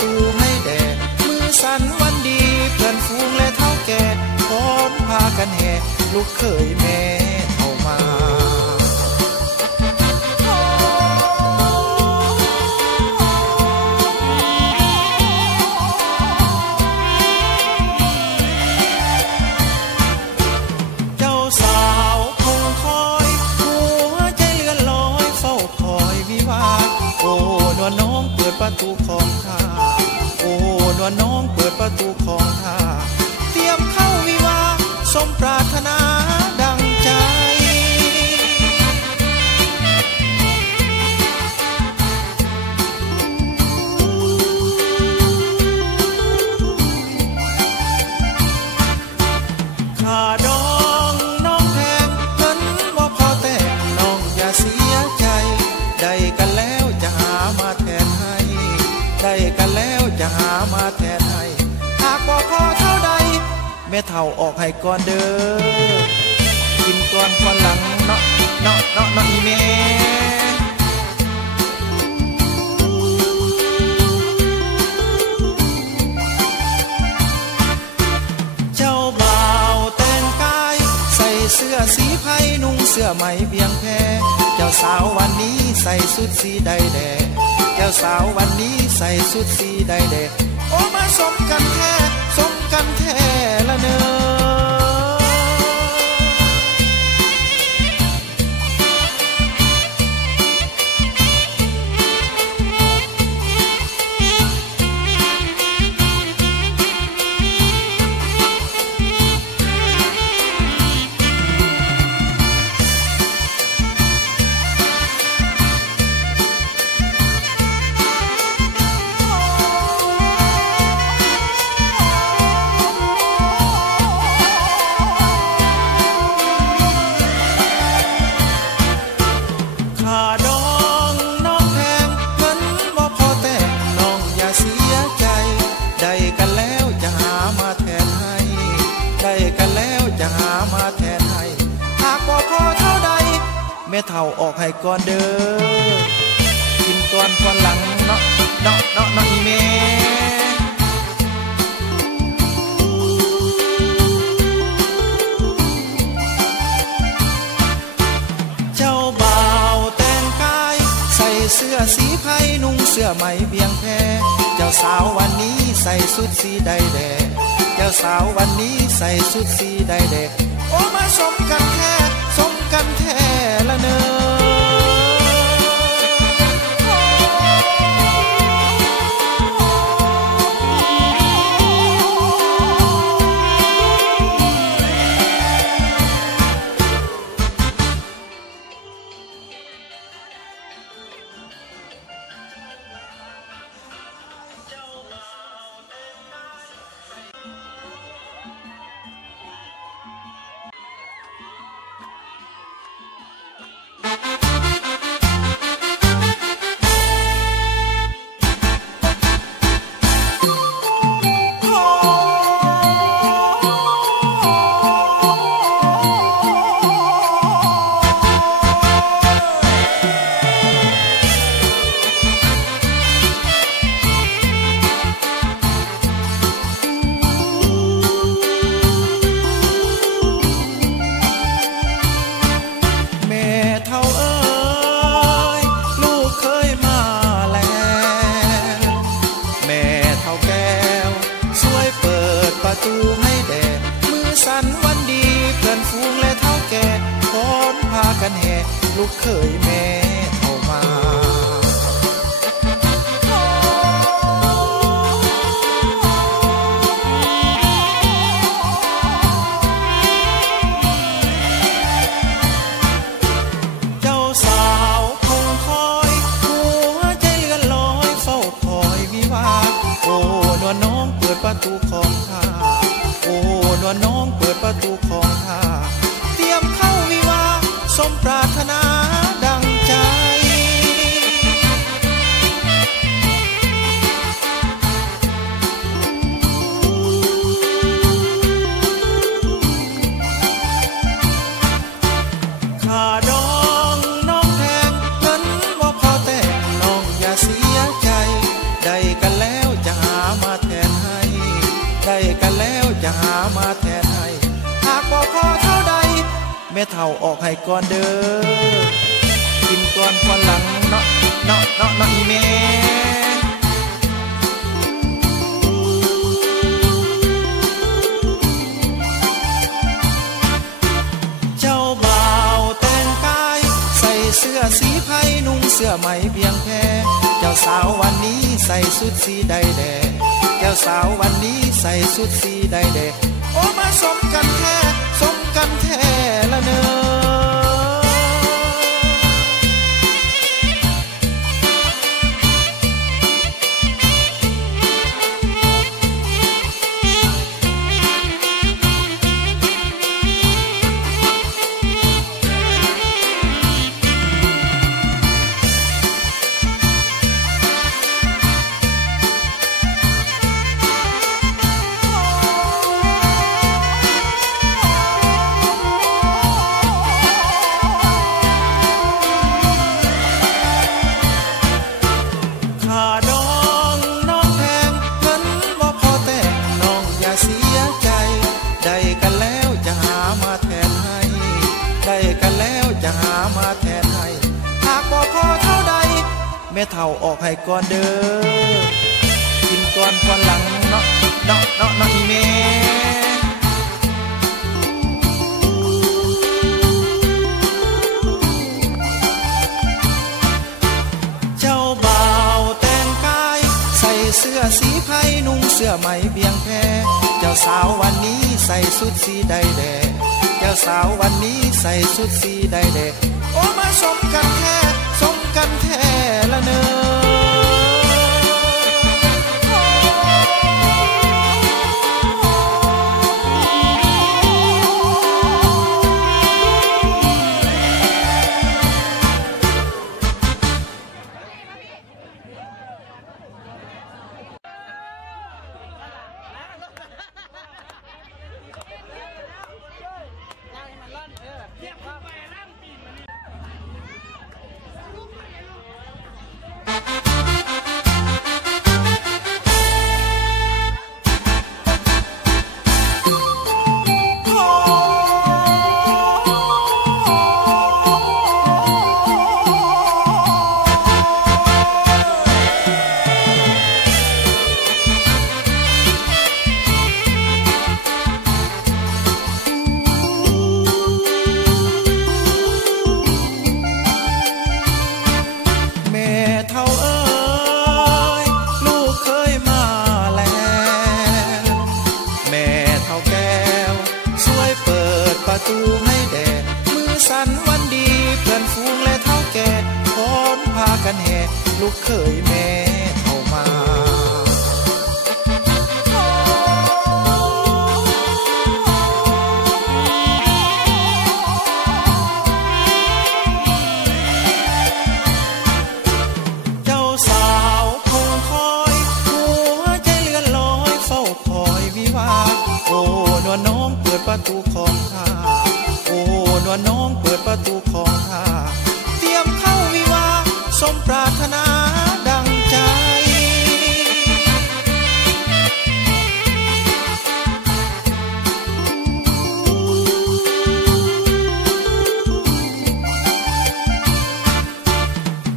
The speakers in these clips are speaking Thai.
ตูให้แด่มือสั่นวันดีเพื่อนฝูงและเฒ่าแก่พร้อมพากันแห่ลูกเขยแม่เข้ามาน้องเปิดประตูของข้าโอ้นวลน้องเปิดประตูของข้าเตรียมเข้าวิวาสมปรารถนาดังใจข้าดองน้องแพงเงินบ่พอแต่น้องอย่าเสียใจได้กันแล้วจะหามาแทนให้ได้กันแล้วจะหามาแทนให้หากบ่พอเท่าใดแม่เฒ่าออกให้ก่อนเด้อกินก่อนหลังเนาะอีแม่เจ้าบ่าวแต่งกายใส่เสื้อสีไผ่นุ่งเสื้อไหมเบียงแพเจ้าสาววันนี้ใส่สุดสีใดแดงเจ้าสาววันนี้ใส่สุดสีใดแดงโอ้มาสมกันแท้ละเนอแม่เฒ่าออกให้ก่อนเด้อกินก่อนหลังเนาะอีแม่เจ้าบ่าวแต่งกายใส่เสื้อสีไผ่นุ่งเสื้อไหมเบียงแพเจ้าสาววันนี้ใส่สุดสีใดแดงเจ้าสาววันนี้ใส่สุดสีใดแดงโอ้มาสมกันแท้ละเนอกันแห่ลูกเขยแม่เข้ามาเจ้าสาวคงคอยหัวใจเลื่อนลอยเฝ้าคอยวิวาโอ้นวลน้องเปิดประตูของข้าโอ้นวลน้องเปิดประตูของข้าเตรียมเข้าวิวาสมปรารถนาดังใจข้าดองน้องแพงเงินบ่พอแต่น้องอย่าเสียใจได้กันแล้วจะ แม่เฒ่าออกให้ก่อนเด้อกินก่อนพอหลังเนาะอีแม่เจ้าบ่าวแต่งกายใส่เสื้อสีไผ่นุ่งเสื้อไหมเพียงแค่เจ้าสาววันนี้ใส่ชุดสีใดแดงเจ้าสาววันนี้ใส่ชุดสีใดแดงโอ้มาสมกันแท้ละเนอแม่เฒ่าออกให้ก่อนเด้อกินก่อนพอหลังเนาะอีแม่เจ้าบ่าวแต่งกายใส่เสื้อสีไผ่นุ่งเสื้อไหมเพียงแค่เจ้าสาววันนี้ใส่ชุดสีใดแดงเจ้าสาววันนี้ใส่ชุดสีใดแดงโอ้มาสมกันแท้ละเนอลูกเคยแม่เข้ามาเจ้าสาวคงคอยหัวใจเลื่อนลอยเฝ้าคอยวิวาโอ้นวลน้องเปิดประตูของข้าโอ้นวลน้องเปิดประตูของข้าเตรียมเข้าวิวาสมปรารถนาดังใจ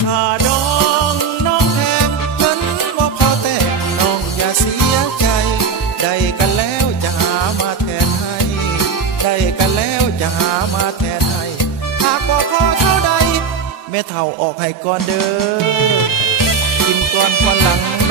ข้าดองน้องแพงเงินว่าพอแต่งน้องอย่าเสียใจได้กันแล้วจะหามาแทนให้ได้กันแล้วจะหามาแทนให้หากบ่พอเท่าใดแม่เฒ่าออกให้ก่อนเด้อกินก่อนพอหลัง